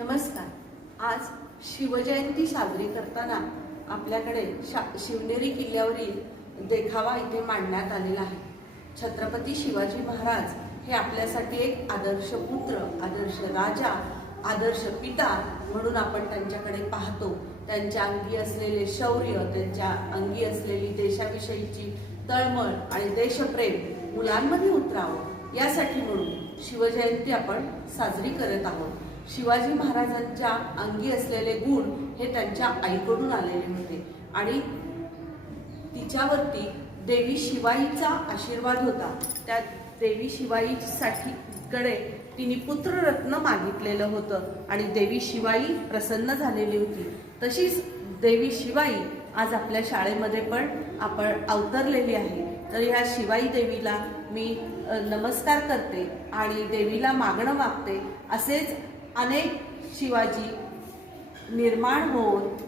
नमस्कार. आज शिवजयंती साजरी करताना आपल्याकडे शिवनेरी किल्ल्यावरील देखावा इथे मांडण्यात आलेला आहे. छत्रपती शिवाजी महाराज हे आपल्यासाठी एक आदर्श पुत्र, आदर्श राजा, आदर्श पिता म्हणून आपण त्यांच्याकडे पाहतो. त्यांच्या अंगी असलेले शौर्य, त्यांच्या अंगी असलेली देशाविषयीची तळमळ आणि देशप्रेम मुलांमध्ये उतरावं यासाठी म्हणून शिवजयंती आपण साजरी करत आहोत. शिवाजी महाराजांच्या अंगी असलेले गुण हे त्यांच्या आईकडून आलेले होते आणि तिच्यावरती देवी शिवाईचा आशीर्वाद होता. त्या देवी शिवाईसाठी कडे तिने पुत्ररत्न मागितलेलं होतं आणि देवी शिवाई प्रसन्न झालेली होती. तशीच देवी शिवाई आज आपल्या शाळेमध्ये पण आपण अवतरलेली आहे. तर ह्या शिवाई देवीला मी नमस्कार करते आणि देवीला मागणं मागते असेच अनेक शिवाजी निर्माण होत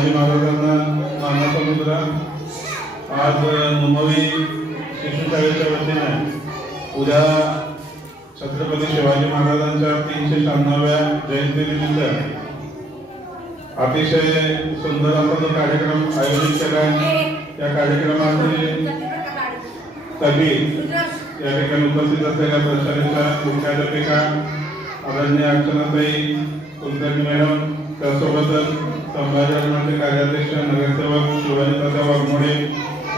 शिवाजी महाराजांना मानाचा मुद्रा आज मुंबई शिशुशाळेच्या वतीने उद्या छत्रपती शिवाजी महाराजांच्या 396व्या जयंतीनिमित्त अतिशय सुंदर असा जो कार्यक्रम आयोजित केला आहे. त्या कार्यक्रमाचे सगळी या ठिकाणी उपस्थित असलेल्या प्रशालेच्या मुख्याध्यापिका आदरणीय अर्चनाताई कुलकर्णी मॅडम, त्यासोबतच संभाजीराजे कार्याध्यक्ष नगरसेवक शिवाजी दादा वाघमोडे,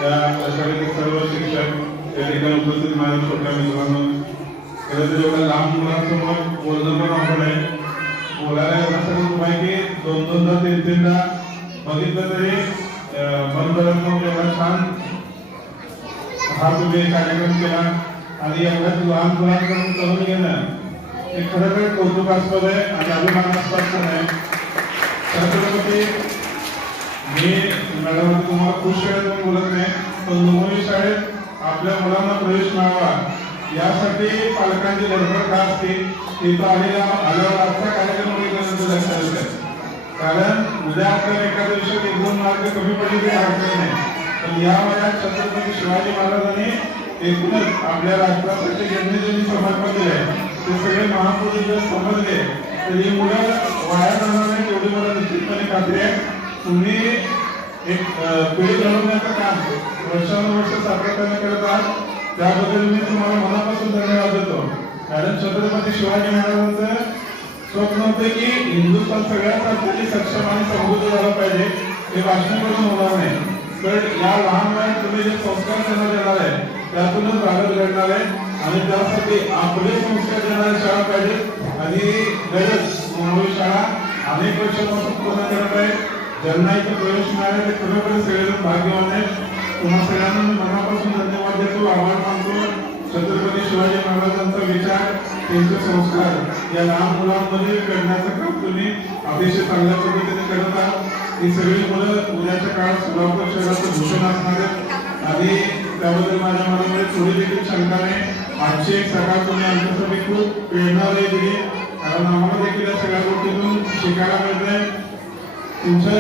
या प्रशालेचे सर्व शिक्षक या ठिकाणी उपस्थित माझ्या छोट्या मित्रांनो, खरं तर एवढ्या लहान मुलांसमोर बोलणं पण अवघड आहे. बोलायला एवढं माहिती दोन-दोनदा तीन-तीनदा बघितलं तरी मन करत मग एवढा छान हा तुम्ही कार्यक्रम केला आणि एवढ्याच लहान मुलांकडून करून घेणं हे खरंच कौतुकास्पद आहे आणि अभिमानास्पद पण आहे. छत्रपती मी मॅडम तुम्हाला खुश शाळेत बोलत नाही, पण मुंबई शाळेत आपल्या मुलांना प्रवेश मिळावा यासाठी पालकांची धडपड का असते तिथं आल्यावर आजचा कार्यक्रम बघितल्यानंतर लक्षात येतं. कारण उद्या आपल्याला एखाद्या विषयात 1-2 मार्क कमी पडले तरी हरकत नाही, पण या वयात छत्रपती शिवाजी महाराजांनी एकूणच आपल्या राष्ट्रासाठी ज्यांनी ज्यांनी समर्पण दिलंय ते सगळे महापुरुष जर समजले तर ही मुलं वाया जाणार नाही एवढी मला निश्चितपणे खात्री आहे. तुम्ही एक पिढी घडवण्याचं काम वर्षानुवर्ष सातत्याने करत आहात, त्याबद्दल मी तुम्हाला मनापासून धन्यवाद देतो. कारण छत्रपती शिवाजी महाराजांचं स्वप्न होते की हिंदुस्थान सगळ्यात राज्याची सक्षम आणि समृद्ध झालं पाहिजे. हे भाषण करून होणार नाही, तर या लहान वयात तुम्ही जे संस्कार त्यांना देणार आहे त्यातूनच भारत घडणार आहे आणि त्यासाठी आपले संस्कार देणाऱ्या शाळा पाहिजे आणि गरज मुंबई शाळा अनेक वर्षापासून पूर्ण करत आहे. ज्यांना इथे प्रवेश मिळाले ते खरोखर सगळेजण भाग्यवान आहेत. तुम्हा सगळ्यांना मी मनापासून धन्यवाद देतो, आभार मानतो. छत्रपती शिवाजी महाराजांचा विचार, त्यांचे संस्कार या लहान मुलांमध्ये करण्याचं काम तुम्ही अतिशय चांगल्या पद्धतीने करत आहात. ही सगळी मुलं उद्याच्या काळात सोलापूर शहराचं भूषण असणार आहेत आणि त्याबद्दल माझ्या मनामध्ये थोडी देखील शंका नाही. आजची एक सकाळ तुम्ही आमच्यासाठी खूप प्रेरणादायी दिली, कारण आम्हाला देखील या सगळ्या गोष्टीतून शिकायला मिळतंय. तुमचं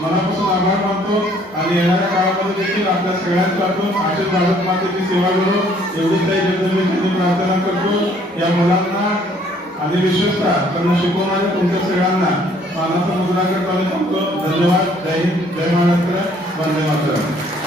मनापासून आभार मानतो आणि येणाऱ्या काळामध्ये देखील आपल्या सगळ्यांपासून अशीच भारत मातेची सेवा करू एवढीच काही जनतेची प्रार्थना करतो. या मुलांना आणि विशेषतः त्यांना शिकवणाऱ्या तुमच्या सगळ्यांना मानाचा मुद्रा करतो आणि सांगतो धन्यवाद. जय हिंद, जय महाराष्ट्र, वंदे मातरम.